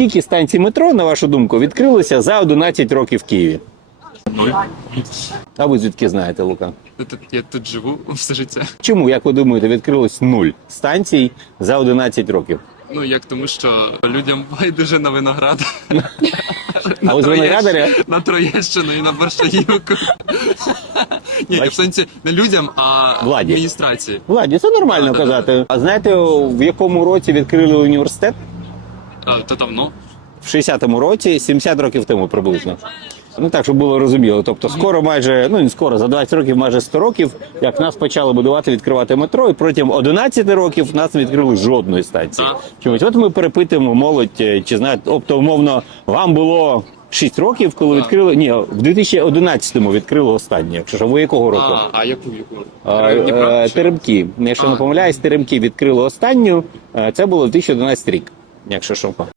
Скільки станцій метро, на вашу думку, відкрилося за 11 років в Києві? Нуль. А ви звідки знаєте, Лука? Я тут, я тут живу все життя. Чому, як ви думаєте, відкрилось нуль станцій за 11 років? Ну як тому, що людям байдуже на виноград. А ви з Виноградаря? На Троєщину і на Боршаївку. Ні, в сенсі не людям, а Владі. адміністрації. Владі, це нормально казати. А знаєте, в якому році відкрили університет? А, давно. В 60-му році, 70 років тому приблизно. Ну так, щоб було розуміло. Тобто, скоро майже, ну не скоро, за 20 років, майже 100 років, як нас почали будувати, відкривати метро, і протягом 11 років нас не відкрили жодної станції. Чомусь, от ми перепитуємо молодь, е, чи знаєте, тобто, умовно, вам було 6 років, коли відкрили. Ні, в 2011-му відкрили останнє. Якщо що, ви якого року? А, а яку яку? А, е, Теремки. Якщо не помиляюсь, теремки відкрили останню. Е, Це було 2011 рік. Якщо що.